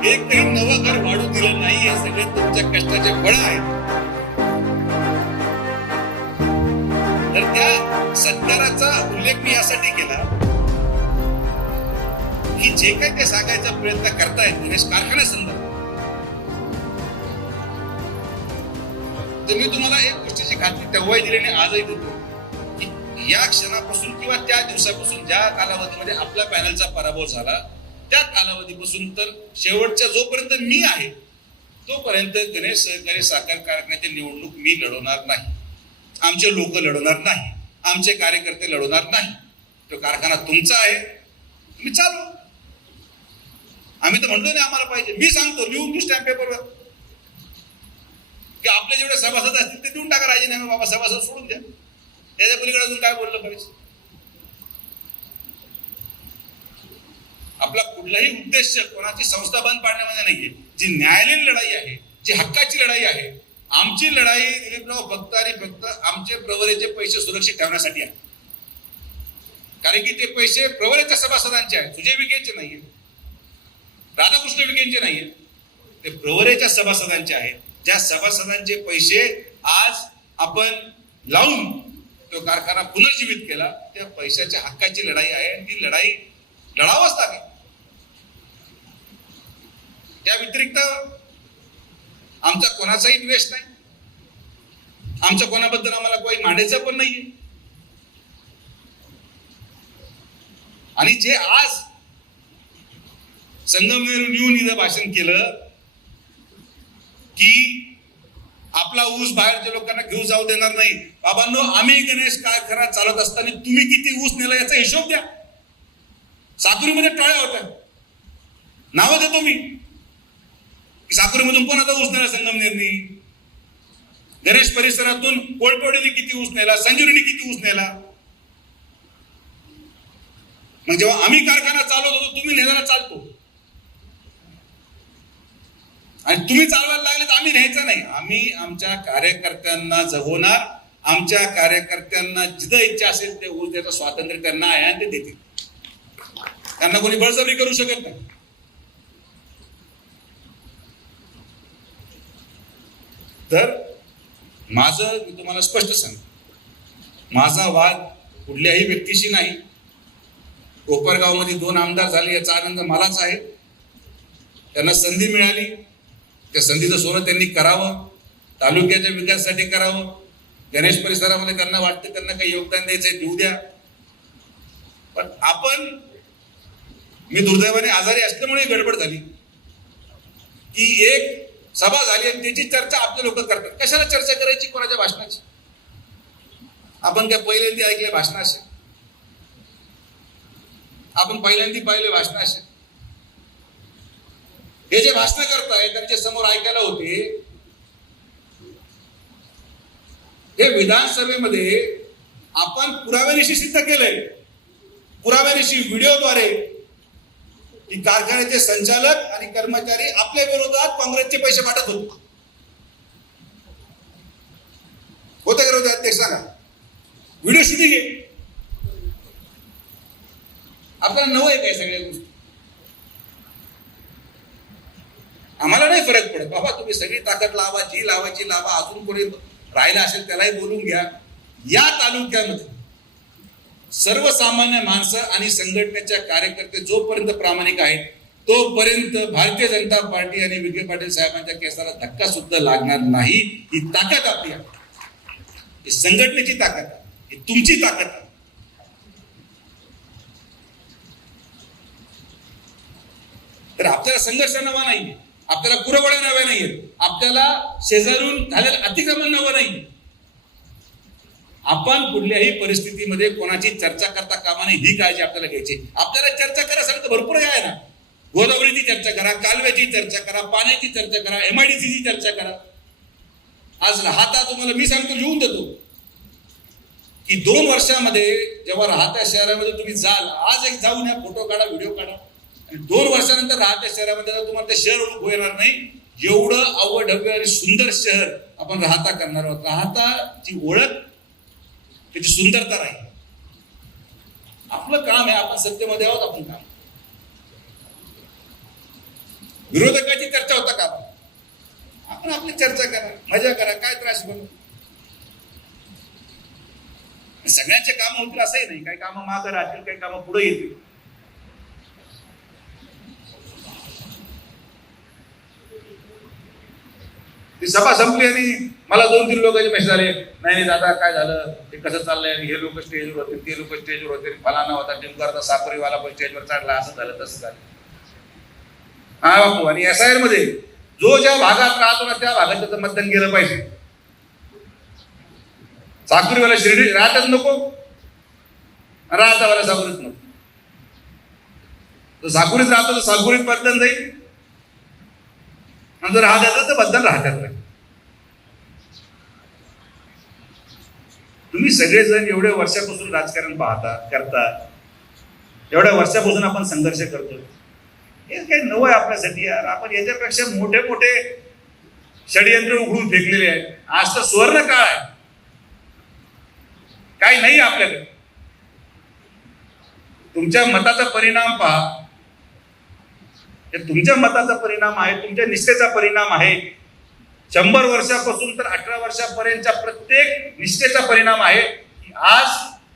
एकही नवं घर वाढू दिलं नाही. हे सगळे तुमच्या कष्टाचे फळ आहेत. तर त्या सत्काराचा उल्लेख मी यासाठी केला की जे काही ते सांगायचा प्रयत्न करतायत गणेश कारखान्यासंदर्भात, तर मी तुम्हाला एक गोष्टीची खात्री तेव्हाही दिली आणि आजही देतो की या क्षणापासून किंवा त्या दिवसापासून ज्या कालावधीमध्ये आपल्या पॅनलचा पराभव झाला त्या कालावधीपासून तर शेवटच्या जोपर्यंत मी आहे तोपर्यंत गणेश सहकारी साखर कारखान्याची निवडणूक मी लढवणार नाही, आमचे लोक लढवणार नाही, आमचे कार्यकर्ते लढवणार नाही. तो कारखाना तुमचा आहे, तुम्ही चालवा. आम्ही तर म्हणतो नाही आम्हाला पाहिजे. मी सांगतो लिहून स्टॅम्प पेपरवर की आपले जेवढे सभासद असतील ते देऊन टाका राजीनामे. बाबा सभासद सोडून द्या. त्याच्या पलीकडे अजून काय बोललं पाहिजे? आपला कुठलाही उद्देश कोणाची संस्था बंद पाडण्यामध्ये नाहीये. जी न्यायालयीन लढाई आहे, जी हक्काची लढाई आहे, आमची लढाई दिलीपराव फक्त आणि फक्त आमचे प्रवरेचे पैसे सुरक्षित ठेवण्यासाठी आहे. कारण की ते पैसे प्रवरेच्या सभासदांचे आहेत, सुजय विखेंचे नाहीये, राधाकृष्ण विखेंचे नाहीये, ते प्रवरेच्या सभासदांचे आहेत. ज्या सभासदांचे पैसे आज आपण लावून तो कारखाना पुनर्जीवित केला, त्या पैशाच्या हक्काची लढाई आहे आणि ती लढाई लढावंच लागेल. त्या व्यतिरिक्त आमचा कोणाचाही द्वेष नाही, आमच्या कोणाबद्दल आम्हाला काही मांडायचं पण नाहीये. आणि जे आज संगमनेरहून येऊन इथं भाषण केलं की आपला ऊस बाहेरच्या लोकांना घेऊ जाऊ देणार नाही. बाबांनो, आम्ही गणेश कारखाना चालत असताना तुम्ही किती ऊस नेला याचा हिशोब द्या. साकुरीमध्ये टोळ्या होत्या, नावं देतो मी की साकुरीमधून कोणाचा ऊस नेला संगमनेरनी, गणेश परिसरातून कोळपवडीने किती ऊस नेला, संजुरीने किती ऊस नेला. मग जेव्हा आम्ही कारखाना चालवत होतो तुम्ही नेण्याला चालतो आणि तुम्ही चालवायला लागले तर आम्ही न्यायचं नाही. आम्ही आमच्या कार्यकर्त्यांना जगवणार, आमच्या कार्यकर्त्यांना जिथं इच्छा असेल ते ऊस द्यायचं स्वातंत्र्य त्यांना आहे आणि ते देतील. त्यांना कोणी बळजबरी करू शकत नाही. तर माझं मी तुम्हाला स्पष्ट सांगतो, माझा वाद कुठल्याही व्यक्तीशी नाही. कोपरगावमध्ये 2 आमदार झाले याचा आनंद मलाच आहे. त्यांना संधी मिळाली, त्या संधीचं सोनं त्यांनी करावं, तालुक्याच्या विकासासाठी करावं. गणेश परिसरामध्ये त्यांना वाटतं त्यांना काही योगदान द्यायचंय, देऊ द्या. पण आपण, मी दुर्दैवाने आजारी असल्यामुळे गडबड झाली की एक सभा झाली आणि त्याची चर्चा आपले लोक करतात. कशाला चर्चा करायची कोणाच्या भाषणाची? आपण काय पहिल्यांदा ऐकले भाषण असेल? आपण पहिल्यांदा पाहिले भाषण असेल? हे जे भाषण करताय त्यांच्या समोर ऐकायला होते, हे विधानसभेमध्ये आपण पुराव्यानिशी सिद्ध केलंय. पुराव्यानिशी व्हिडिओद्वारे की कारखान्याचे संचालक आणि कर्मचारी आपल्या विरोधात काँग्रेसचे पैसे वाटत होते. होते का विरोधात ते सांगा? व्हिडिओ शूटिंग आहे. आपल्याला नवं आहे काय सगळ्या गोष्टी? आम्हाला नाही फरक पडत. बाबा तुम्ही सगळी ताकद लावा, जी लावायची लावा. अजून कोणी राहिला असेल त्यालाही बोलून घ्या. या तालुक्यामध्ये सर्वसामान्य माणसं आणि संघटनेच्या कार्यकर्ते जोपर्यंत प्रामाणिक आहेत तोपर्यंत भारतीय जनता पार्टी आणि विखे पाटील साहेबांच्या केसाला धक्का सुद्धा लागणार नाही. ही ताकद आपली आहे, ही संघटनेची ताकद आहे, ही तुमची ताकद आहे. तर आपल्याला संघर्ष नवा नाही, आपल्याला कुरवड्या नव्या नाहीये, आपल्याला शेजारून झालेलं अतिक्रमण नवं नाही. आपण कुठल्याही परिस्थितीमध्ये कोणाची चर्चा करता कामा नये, ही काळजी आपल्याला घ्यायची. आपल्याला चर्चा करायसाठी भरपूर आहे ना. गोदावरीची चर्चा करा, कालव्याची चर्चा करा, पाण्याची चर्चा करा, MIDCची चर्चा करा. आज राहता तुम्हाला मी सांगतो, लिहून देतो की 2 वर्षामध्ये जेव्हा राहत्या शहरामध्ये तुम्ही जाल, आज एक जाऊन या, फोटो काढा, व्हिडिओ काढा, आणि 2 वर्षानंतर राहत्या शहरामध्ये तुम्हाला ते शहर ओळख येणार नाही. एवढं अवढव्य आणि सुंदर शहर आपण राहता करणार आहोत. राहताची ओळख, त्याची सुंदरता राहील. आपलं काम आहे, आपण सत्तेमध्ये आहोत, आपण काम. विरोधकाची चर्चा होता का? आपण आपली चर्चा करा, मजा करा, काय त्रास बनू. सगळ्यांचे काम होतील असंही नाही, काही कामं मागं राहतील, काही कामं पुढे येतील. ती सभा संपली आणि मला 2-3 लोकांचे मेसेज आले, नाही दादा काय झालं, ते कसं चाललंय, हे लोक स्टेजवर होते, ते लोक स्टेजवर होते, फलाना होता टिमकरचा सापरीवाला पण स्टेजवर चढला, असं झालं तसं झालं. हा बापू, आणि SIR मध्ये जो ज्या भागात राहतो ना त्या भागात त्याचं मतदान गेलं पाहिजे. साकुरीवाला शिर्डी राहतच नको, राहतावाला साकुरीत नको. साकुरीत राहतो तर साकुरीत मतदान जाईल, आणि जर राहतात तर मतदान राहतात. तुम्ही सगळेजण एवढ्या वर्षापासून राजकारण पाहता करता, एवढ्या वर्षापासून आपण संघर्ष करतो. हे काही नवं आहे आपल्यासाठी यार. आपण याच्यापेक्षा मोठे मोठे षडयंत्र उघडून फेकलेले आहे. आज तर सुवर्ण काळ आहे, काही नाही आपल्याकडे. तुमच्या मताचा परिणाम पहा, हे तुमच्या मताचा परिणाम आहे, तुमच्या निष्ठेचा परिणाम आहे. 100 वर्षापासून तर 18 वर्षापर्यंतच्या प्रत्येक निष्ठेचा परिणाम आहे की आज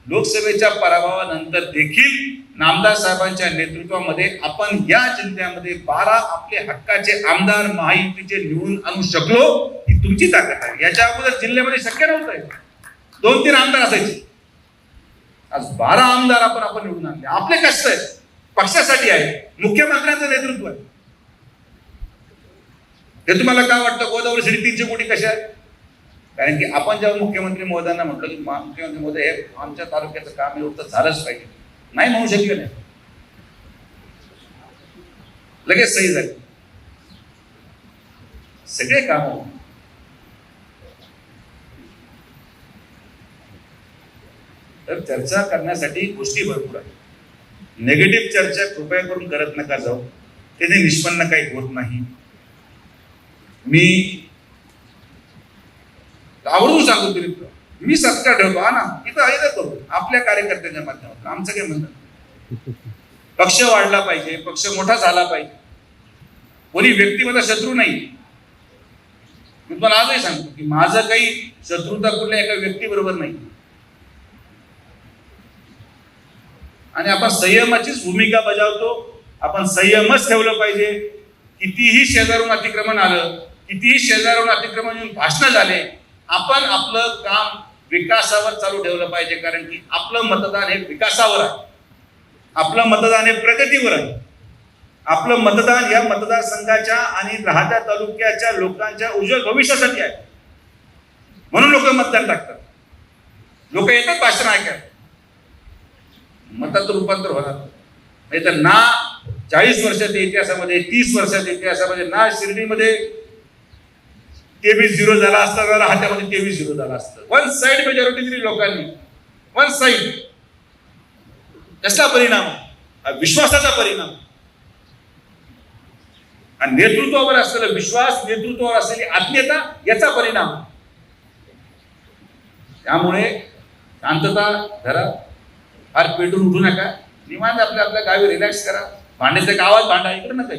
लोकसभेच्या पराभवानंतर देखील नामदार साहेबांच्या नेतृत्वामध्ये आपण या जिल्ह्यामध्ये 12 आपले हक्काचे आमदार महायुतीचे निवडून आणू शकलो. ही तुमची ताकद आहे. याच्या अगोदर जिल्ह्यामध्ये शक्य नव्हतं. 2-3 आमदार असायचे, आज 12 आमदार आपण निवडून आणले. आपले कष्ट आहे, पक्षासाठी आहे, मुख्यमंत्र्यांचं नेतृत्व आहे. हे तुम्हाला काय वाटतं गोदावरी सिटी 300 कोटी कशा आहेत? कारण की आपण जेव्हा मुख्यमंत्री महोदयांना म्हटलं की मुख्यमंत्री महोदय हे आमच्या तालुक्याचं काम एवढं तर झालंच पाहिजे, नाही म्हणू शकले नाही, लगेच सही झाली, सगळे काम. तर चर्चा करण्यासाठी गोष्टी भरपूर आहेत. नेगेटिव्ह चर्चा कृपया करून करत नका जाऊ, त्याने निष्पन्न काही होत नाही. मी आवडून सांगतो तरी मी सत्कार ठेवतो, हा ना, इथं करू आपल्या कार्यकर्त्यांच्या माध्यमातून. आमचं काय म्हणतात, पक्ष वाढला पाहिजे, पक्ष मोठा झाला पाहिजे, कोणी व्यक्ती माझा शत्रू नाही. मी तुम्हाला आजही सांगतो की माझं काही शत्रुता कुठल्या एका व्यक्ती बरोबर नाही. आणि आपण संयमाचीच भूमिका बजावतो. आपण संयमच ठेवलं पाहिजे. कितीही शेजारून अतिक्रमण आलं, कितीही शेजारून अतिक्रमण येऊन भाषणं झाले, आपण आपलं काम विकासावर चालू ठेवलं पाहिजे. कारण की आपलं मतदान हे विकासावर आहे, आपलं मतदान हे प्रगतीवर आहे, आपलं मतदान या मतदारसंघाच्या आणि राहत्या तालुक्याच्या लोकांच्या उज्ज्वल भविष्यासाठी आहे. म्हणून लोक मतदान टाकतात, लोक येतात भाषण ऐकायला, मतात रूपांतर होणार. नाही तर ना 40 वर्षाच्या इतिहासामध्ये, 30 वर्षाच्या इतिहासामध्ये ना शिर्डीमध्ये 23-0 झाला असता, ना राहत्यामध्ये 23-0 झाला असतं. वन साइड मेजॉरिटी दिली लोकांनी, वन साइड. कसला परिणाम? विश्वासाचा परिणाम आणि नेतृत्वावर असलेला विश्वास, नेतृत्वावर असलेली आत्मीयता, याचा परिणाम. त्यामुळे शांतता धरा, फार पेटून उठू नका, निवांत आपल्या गावी रिलॅक्स करा. भांडायचं गावात भांडा, इकडे नका.